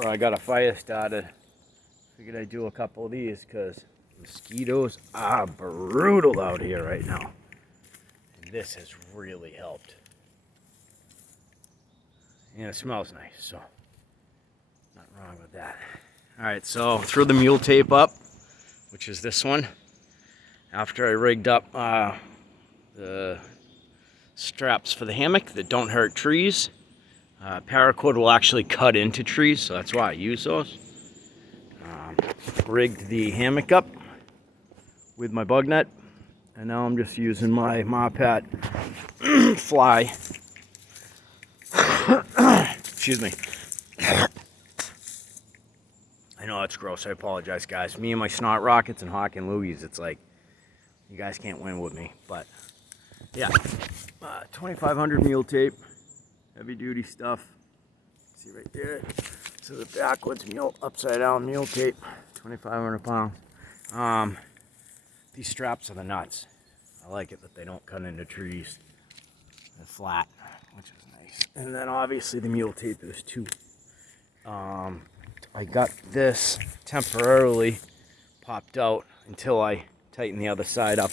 before I got a fire started. Figured I'd do a couple of these because mosquitoes are brutal out here right now. And this has really helped. And it smells nice, so nothing wrong with that. Alright, so threw the mule tape up, which is this one. After I rigged up the straps for the hammock that don't hurt trees. Paracord will actually cut into trees, so that's why I use those. Rigged the hammock up with my bug net, and now I'm just using my Marpat fly. Excuse me. I know that's gross, I apologize guys. Me and my snot rockets and hawk and loogies, it's like, you guys can't win with me, but yeah. 2500 mule tape, heavy duty stuff. See right there, so the backwards mule, upside down mule tape, 2,500 pounds. These straps are the nuts. I like it that they don't cut into trees. They're flat, which is nice. And then obviously the mule tape is too. I got this temporarily popped out until I tighten the other side up.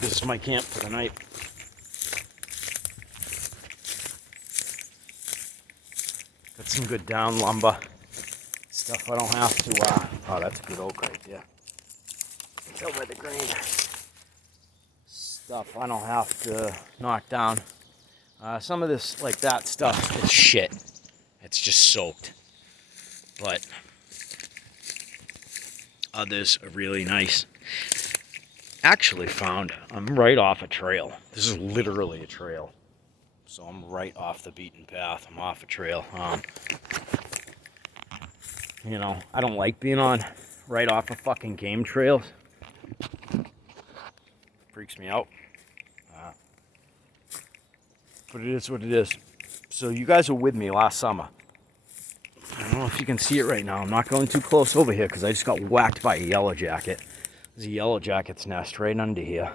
This is my camp for the night. Got some good down lumber. Stuff I don't have to, oh, that's a good oak right there. Tell by the grain. Stuff I don't have to knock down. Some of this, like that stuff, is shit. It's just soaked. But others are really nice. Actually found, I'm right off a trail. This is literally a trail. So I'm right off the beaten path. I'm off a trail. You know, I don't like being on right off of fucking game trails. Freaks me out. But it is what it is. So you guys were with me last summer. I don't know if you can see it right now. I'm not going too close over here because I just got whacked by a yellow jacket. There's a yellow jacket's nest right under here.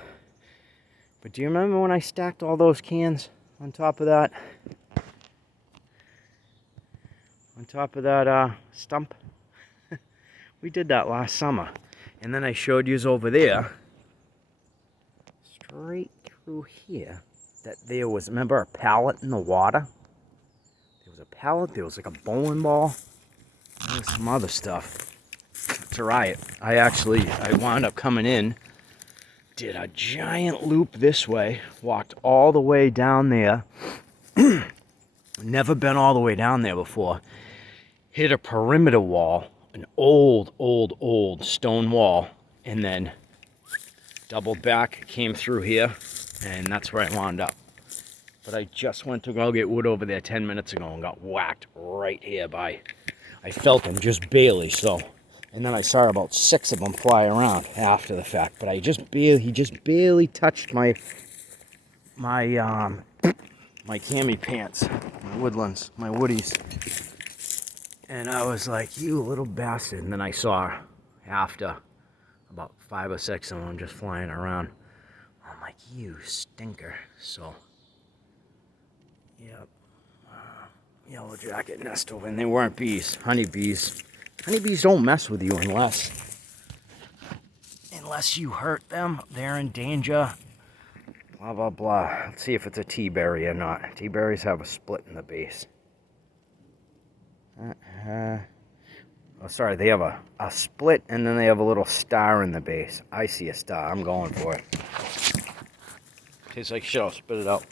But do you remember when I stacked all those cans on top of that? On top of that stump? We did that last summer. And then I showed yous over there, straight through here, that there was, remember a pallet in the water? There was a pallet, there was like a bowling ball, there was some other stuff. It's a riot. I wound up coming in, did a giant loop this way, walked all the way down there, never been all the way down there before, hit a perimeter wall, an old stone wall, and then doubled back, came through here, and that's where I wound up. But I just went to go get wood over there 10 minutes ago and got whacked right here by, I felt them just barely, so. And then I saw about 6 of them fly around after the fact, but he just barely touched my cami pants, my woodlands, my woodies. And I was like, you little bastard. And then I saw after about 5 or 6 of them just flying around. I'm like, you stinker. So, yep. Yellow jacket nest over, and they weren't bees, honeybees. Honeybees don't mess with you unless you hurt them. They're in danger. Blah, blah, blah. Let's see if it's a tea berry or not. Tea berries have a split in the base. Oh, sorry, they have a split and then they have a little star in the base. I see a star. I'm going for it. Tastes like shit. I'll spit it out.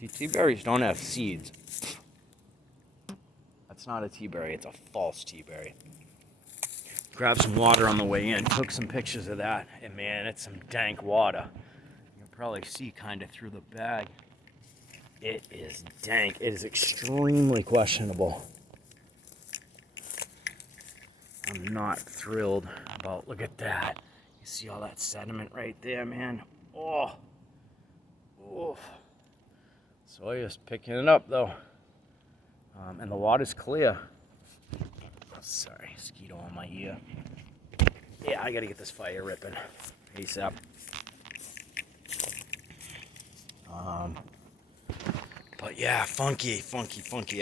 See, tea berries don't have seeds. That's not a tea berry. It's a false tea berry. Grabbed some water on the way in. Took some pictures of that. And man, it's some dank water. You'll probably see kind of through the bag. It is dank. It is extremely questionable. I'm not thrilled about, look at that. You see all that sediment right there, man? Oh. Oof. Sawyer's picking it up though. And the water's clear. Oh, sorry, mosquito on my ear. Yeah, I gotta get this fire ripping ASAP. But yeah, funky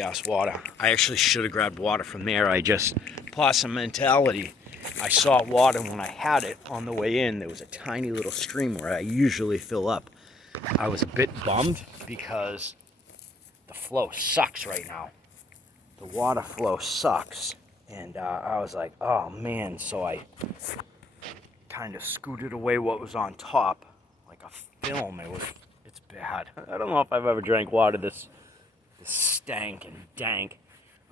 ass water. I actually should have grabbed water from there. I just, possum mentality. I saw water when I had it on the way in. There was a tiny little stream where I usually fill up. I was a bit bummed because the flow sucks right now. The water flow sucks. And I was like, oh man. So I kind of scooted away what was on top like a film. It's bad. I don't know if I've ever drank water this stank and dank.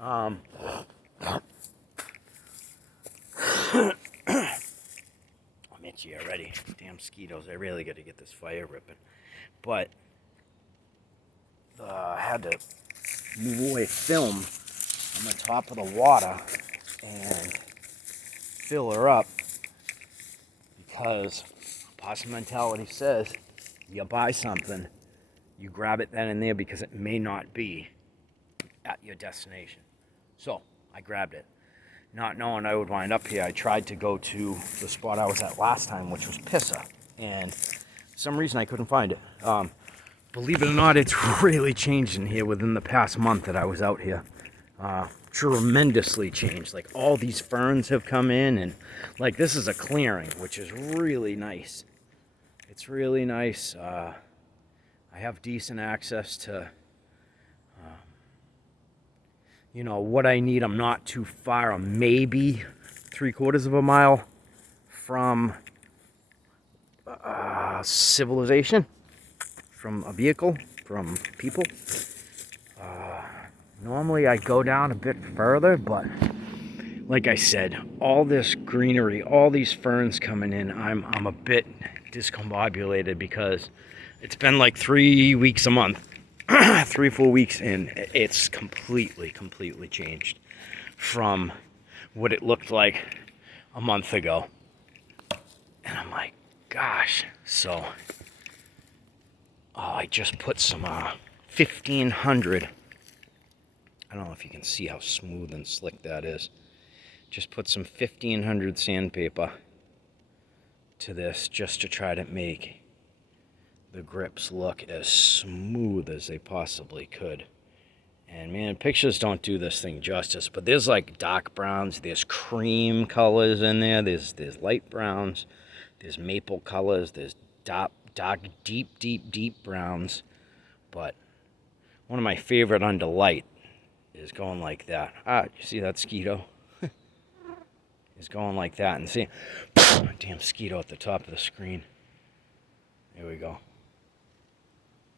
I'm itchy already. Damn mosquitoes. I really got to get this fire ripping. But I had to move away film on the top of the water and fill her up because possum mentality says you buy something, you grab it then and there because it may not be at your destination. So I grabbed it, not knowing I would wind up here. I tried to go to the spot I was at last time, which was Pissa, and for some reason I couldn't find it. Believe it or not, it's really changed in here within the past month that I was out here. Tremendously changed. Like all these ferns have come in, and like this is a clearing, which is really nice. It's really nice. I have decent access to you know what I need. I'm not too far. I'm maybe 3/4 of a mile from civilization, from a vehicle, from people. Normally I go down a bit further, but like I said, all this greenery, all these ferns coming in, I'm a bit discombobulated because it's been like 3 weeks a month, 3-4 weeks, and it's completely changed from what it looked like a month ago. And I'm like, gosh. So I just put some 1500. I don't know if you can see how smooth and slick that is. Just put some 1500 sandpaper to this just to try to make the grips look as smooth as they possibly could. And man, pictures don't do this thing justice, but there's like dark browns, there's cream colors in there, there's light browns, there's maple colors, there's dark, deep browns. But one of my favorite under light is going like that. You see that mosquito? Is going like that, and see, damn mosquito at the top of the screen. There we go.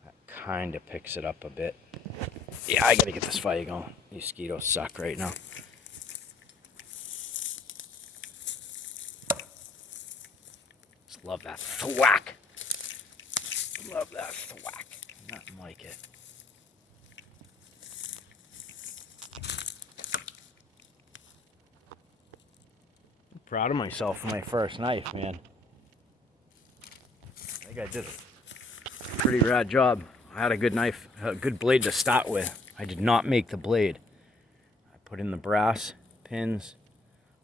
That kind of picks it up a bit. Yeah, I gotta get this fire going. These mosquitoes suck right now. Just love that thwack. Love that thwack. Nothing like it. Proud of myself for my first knife, man. I think I did a pretty rad job. I had a good knife, a good blade to start with. I did not make the blade. I put in the brass pins,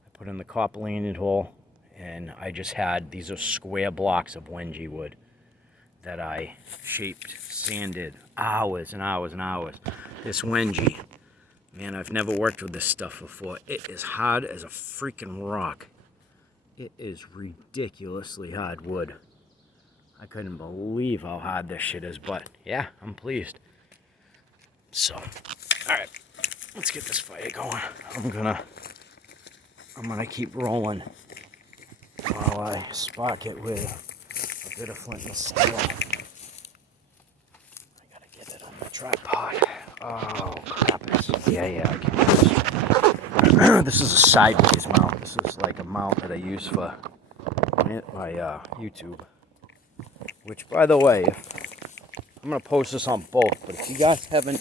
I put in the copper landing hole, and I just had, these are square blocks of Wenji wood that I shaped, sanded, hours and hours and hours. This Wenji, man, I've never worked with this stuff before. It is hard as a freaking rock. It is ridiculously hard wood. I couldn't believe how hard this shit is, but yeah, I'm pleased. So, alright, let's get this fire going. I'm gonna keep rolling while I spark it with a bit of Flint and Steel. I gotta get it on the tripod. Oh crap, yeah, I can do this. This is a sideways mount. This is like a mount that I use for my YouTube. Which, by the way, I'm going to post this on both, but if you guys haven't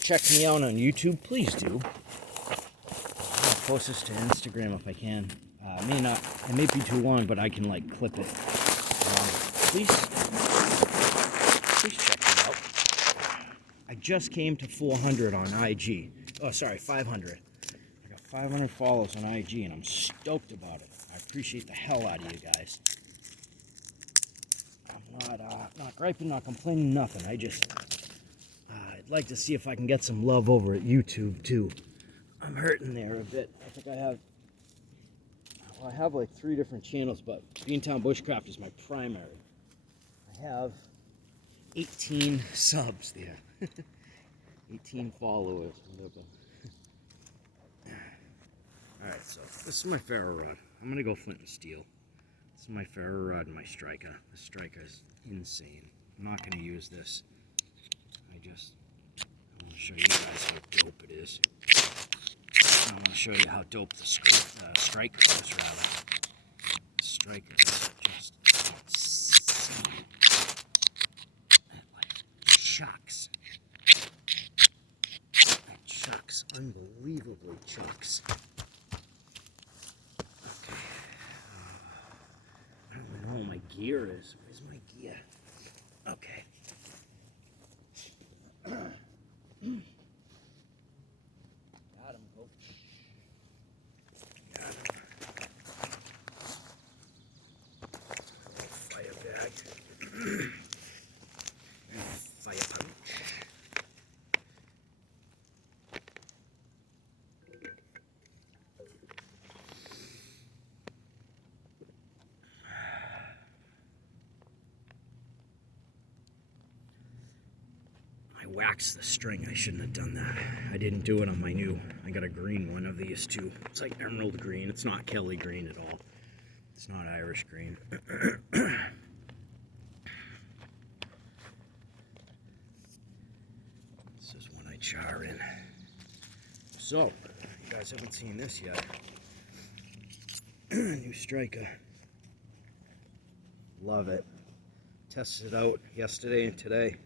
checked me out on YouTube, please do. I'll post this to Instagram if I can. It may be too long, but I can like clip it. Please check it out. I just came to 400 on IG. Oh, sorry, 500. I got 500 followers on IG, and I'm stoked about it. I appreciate the hell out of you guys. I'm not griping, not complaining, nothing. I just like to see if I can get some love over at YouTube too. I'm hurting there a bit. I think I have like 3 different channels, but Beantown Bushcraft is my primary. I have 18 subs there. 18 followers. Alright, so this is my Ferro rod. I'm going to go Flint and Steel. This is my Ferro rod and my striker. This striker is insane. I'm not going to use this. I want to show you guys how dope it is. I want to show you how dope the striker is, rather. The striker is just insane. It like chucks. It chucks. Unbelievably chucks. Okay. I don't even know where my gear is. Where's my gear? Okay. Got him, coach. Got him. Fire bag. And fire pouch. I waxed the string. I shouldn't have done that. I didn't do it on my new. I got a green one of these too. It's like emerald green. It's not Kelly green at all. It's not Irish green. This is one I char in. So, you guys haven't seen this yet. New striker. Love it. Tested it out yesterday and today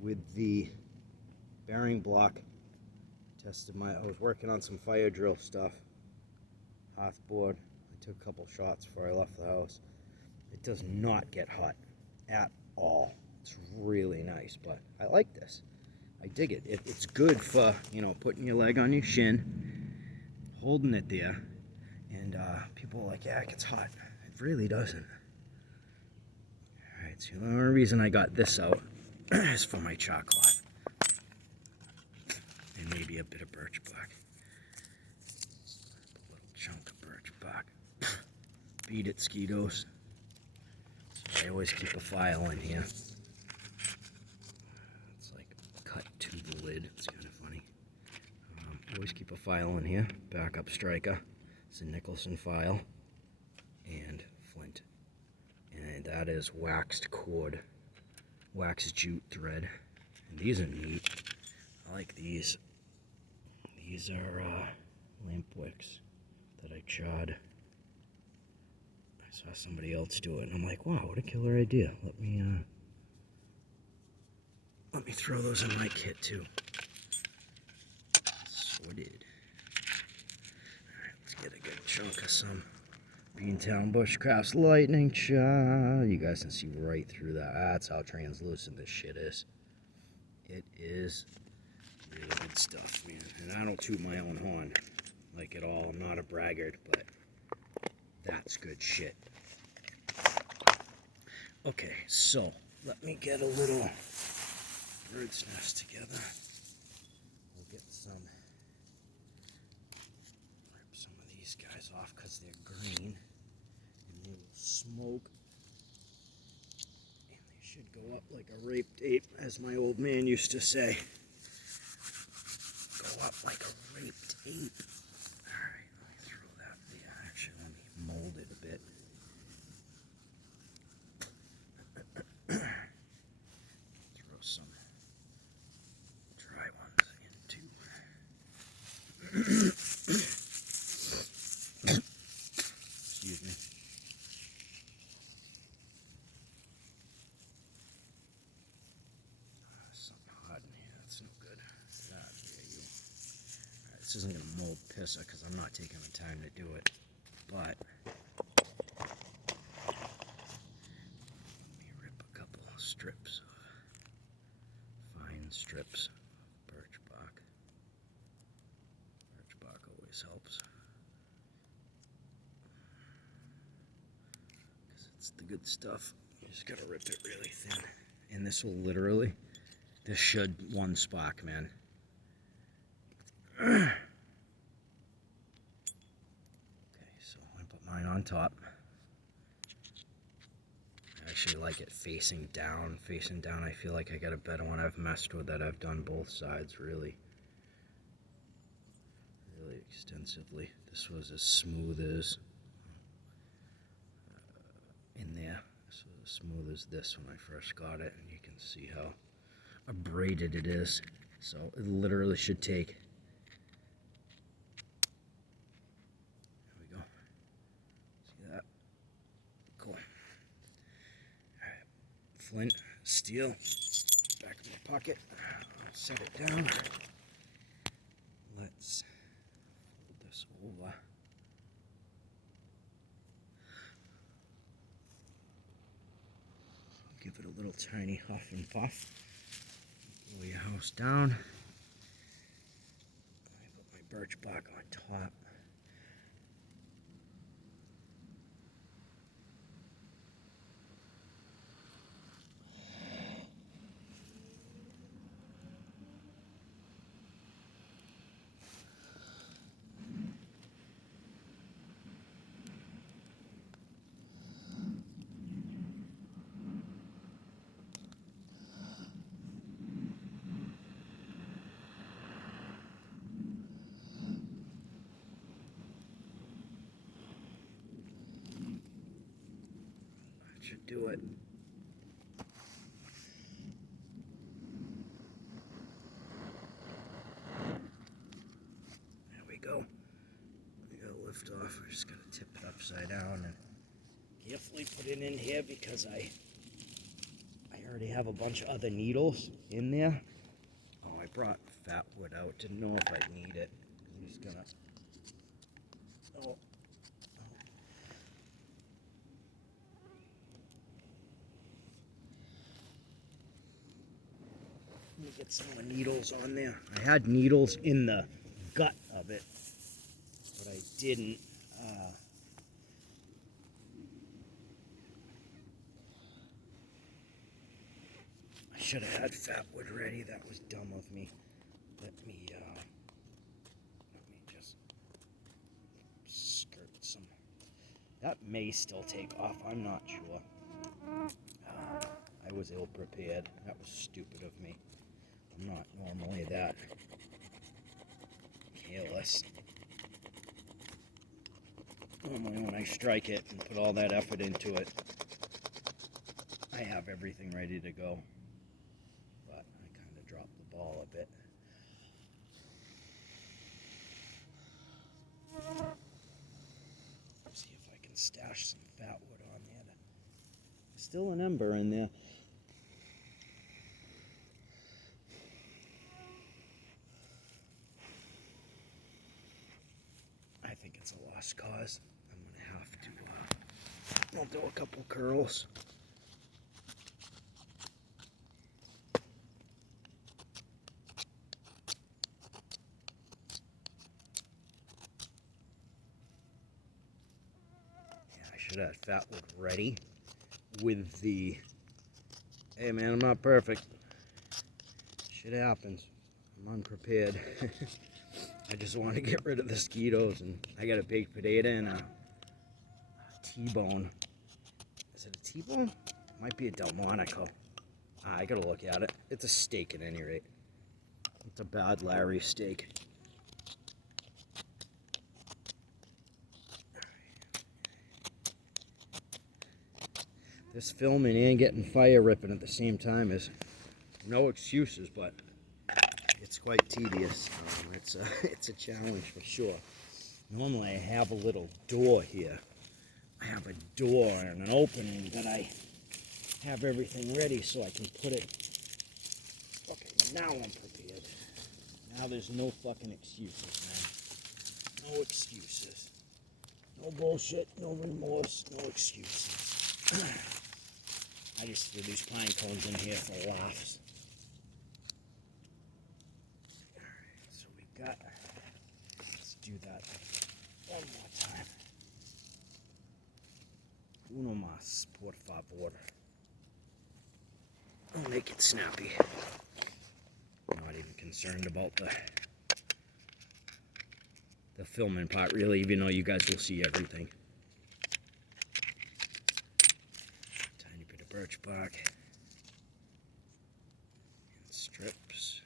with the bearing block. I was working on some fire drill stuff. Hearth board. I took a couple shots before I left the house. It does not get hot at all. It's really nice, but I like this. I dig it. It's good for, you know, putting your leg on your shin, holding it there, and people are like, yeah, it gets hot. It really doesn't. Alright, so the only reason I got this out is for my chalk cloth. And maybe a bit of birch bark. A little chunk of birch bark. Beat it, Skeetos. I always keep a file in here. It's like cut to the lid. It's kind of funny. Always keep a file in here. Backup striker. It's a Nicholson file. And flint. And that is waxed cord. Wax jute thread. And these are neat. I like these. These are lamp wicks that I charred. I saw somebody else do it, and I'm like, wow, what a killer idea. Let me throw those in my kit too. Sorted. Alright, let's get a good chunk of some Beantown Bushcraft's lightning shot. You guys can see right through that. That's how translucent this shit is. It is really good stuff, man. And I don't toot my own horn, like at all. I'm not a braggart, but that's good shit. Okay, so let me get a little bird's nest together. We'll get rip some of these guys off because they're green. And they will smoke. And they should go up like a raped ape, as my old man used to say. Go up like a raped ape. Alright, let me throw that there. Actually, let me mold it a bit. Throw some dry ones in too. Excuse me. Something hot in here. That's no good. Alright, this isn't going to mold pisser because I'm not taking the time to do it. But strips of fine strips of birch bark. Birch bark always helps because it's the good stuff. You just gotta rip it really thin, and this will literally This should one spark, man. Okay, so I'm gonna put mine on top. I actually like it facing down. Facing down, I feel like I got a better one. I've messed with that. I've done both sides really extensively. This was as smooth as in there. This was as smooth as this when I first got it, and you can see how abraded it is. So it literally should take. There we go. See that? Cool. All right. Flint, steel, back in my pocket. I'll set it down. Let's fold this over. Give it a little tiny huff and puff. Lay your house down. I put my birch bark on top. Should do it. There we go. We gotta lift off. We're just gonna tip it upside down and carefully put it in here because I already have a bunch of other needles in there. Oh, I brought fat wood out. Didn't know if I'd need it. I'm just gonna. Oh. Let me get some more needles on there. I had needles in the gut of it, but I didn't. I should have had fat wood ready. That was dumb of me. Let me just skirt some. That may still take off. I'm not sure. I was ill prepared. That was stupid of me. I'm not normally that careless. Normally when I strike it and put all that effort into it, I have everything ready to go. But I kind of dropped the ball a bit. See if I can stash some fat wood on there. There's still an ember in there. I think it's a lost cause. I'm gonna have to. I'll do a couple curls. Yeah, I should have fat wood ready with the. Hey man, I'm not perfect. Shit happens. I'm unprepared. I just want to get rid of the mosquitoes, and I got a baked potato and a T-bone. Is it a T-bone? Might be a Delmonico. I gotta look at it. It's a steak at any rate. It's a bad Larry steak. This filming and getting fire ripping at the same time is no excuses, but it's quite tedious. It's a challenge for sure. Normally I have a little door here. I have a door and an opening that I have everything ready so I can put it. Okay, now I'm prepared. Now there's no fucking excuses, man. No excuses. No bullshit, no remorse, no excuses. I just threw these pine cones in here for laughs. Alright, so we got. Let's do that one more time. Uno más, por favor. I'll make it snappy. even concerned about the filming part, really, even though you guys will see everything. Tiny bit of birch bark and strips,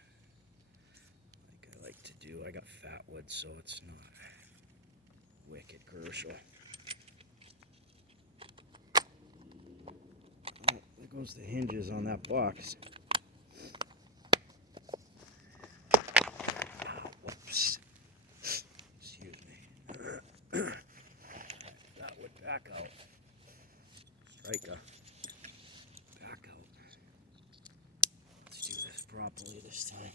like I like to do. I got fat wood, so it's not wicked crucial. Oh, there goes the hinges on that box. Whoops. Excuse me. That would back out. Striker. Back out. Let's do this properly this time.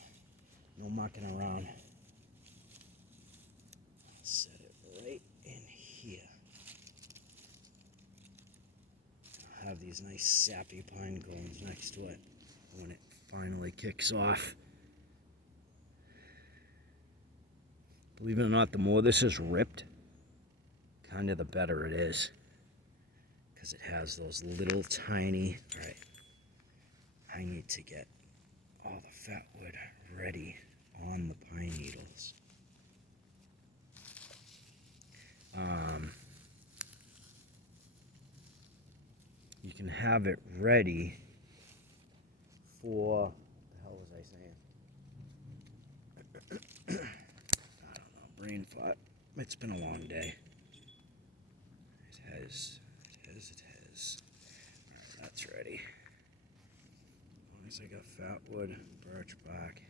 No mucking around. Set it right in here. I'll have these nice sappy pine cones next to it when it finally kicks off. Believe it or not, the more this is ripped, kind of the better it is. Because it has those little tiny, right, I need to get all the fat wood ready on the pine needles. You can have it ready for, what the hell was I saying? I don't know, brain fart. It's been a long day. It has. Alright, that's ready. As long as I got fat wood, birch bark.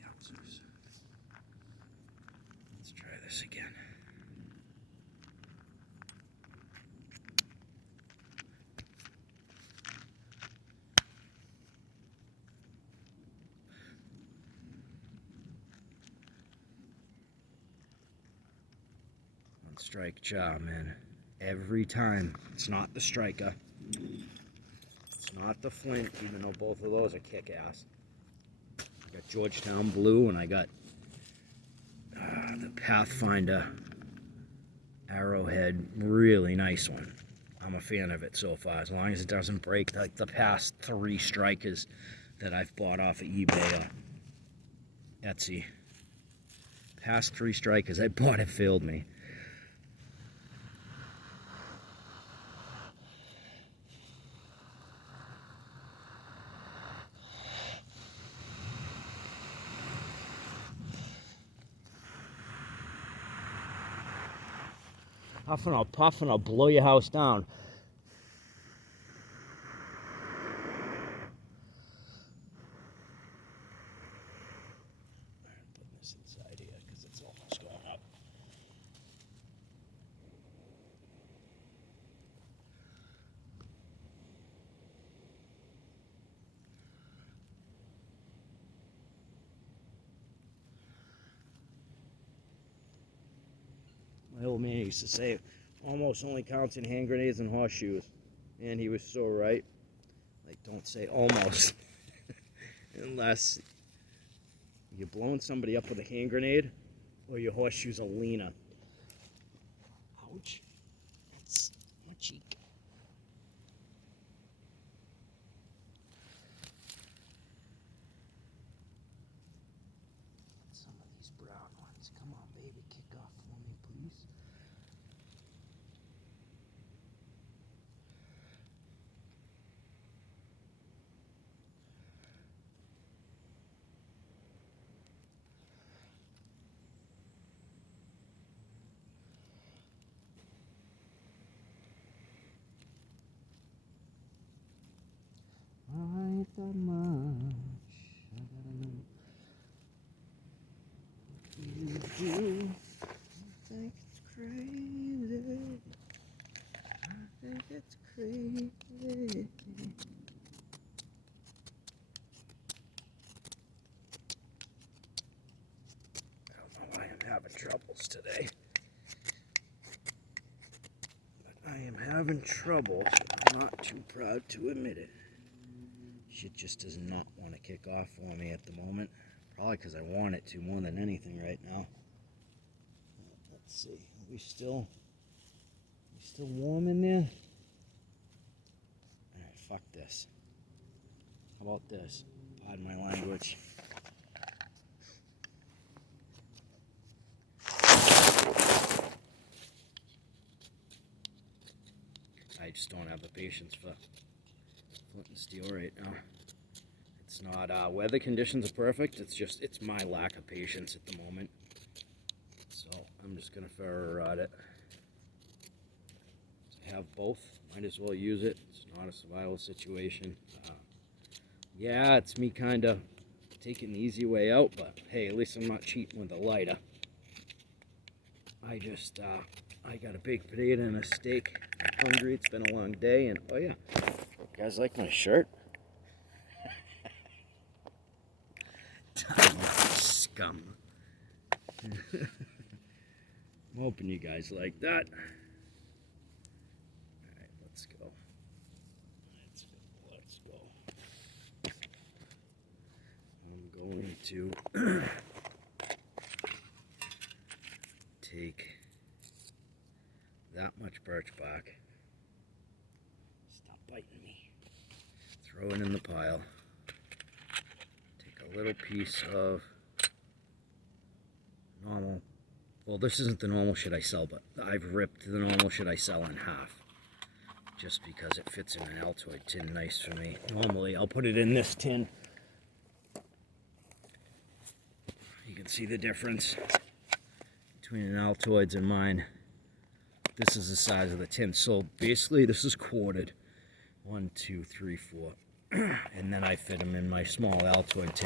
Yowzers. Let's try this again. One strike job, man. Every time. It's not the striker. It's not the Flint, even though both of those are kick-ass. I got Georgetown Blue and I got the Pathfinder Arrowhead. Really nice one. I'm a fan of it so far, as long as it doesn't break like the past 3 strikers that I've bought off of eBay or Etsy. Past 3 strikers I bought it failed me. Huffing or puffing, I'll blow your house down. I'm putting this inside here because it's almost going up. My old man used to say, almost only counts in hand grenades and horseshoes. And he was so right. Like, don't say almost. Unless you're blowing somebody up with a hand grenade or your horseshoes are leaner. Ouch. That's my cheek. Some of these brown ones. Come on, baby, kick off for me, please. I ain't that much. I gotta know you do. I think it's crazy. I think it's crazy. I don't know why I'm having troubles today. But I am having troubles. I'm not too proud to admit it. Shit just does not want to kick off for me at the moment. Probably because I want it to more than anything right now. Let's see. Are we still warm in there? Alright, fuck this. How about this? Pardon my language. I just don't have the patience for Flint and Steel right now. It's not, weather conditions are perfect, it's my lack of patience at the moment. So I'm just gonna ferro rod it. I have both, might as well use it. It's not a survival situation. Yeah, it's me kind of taking the easy way out, but hey, at least I'm not cheating with a lighter. I got a baked potato and a steak. I'm hungry, it's been a long day, and oh yeah, you guys like my shirt? Scum. I'm hoping you guys like that. Alright, let's go. Let's go. I'm going to take that much birch bark. Stop biting me. Throw it in the pile. Take a little piece of normal. Well, this isn't the normal shit I sell, but I've ripped the normal shit I sell in half. Just because it fits in an Altoid tin nice for me. Normally, I'll put it in this tin. You can see the difference between an Altoids and mine. This is the size of the tin. So basically, this is quartered. 1, 2, 3, 4. And then I fit them in my small Altoid tin.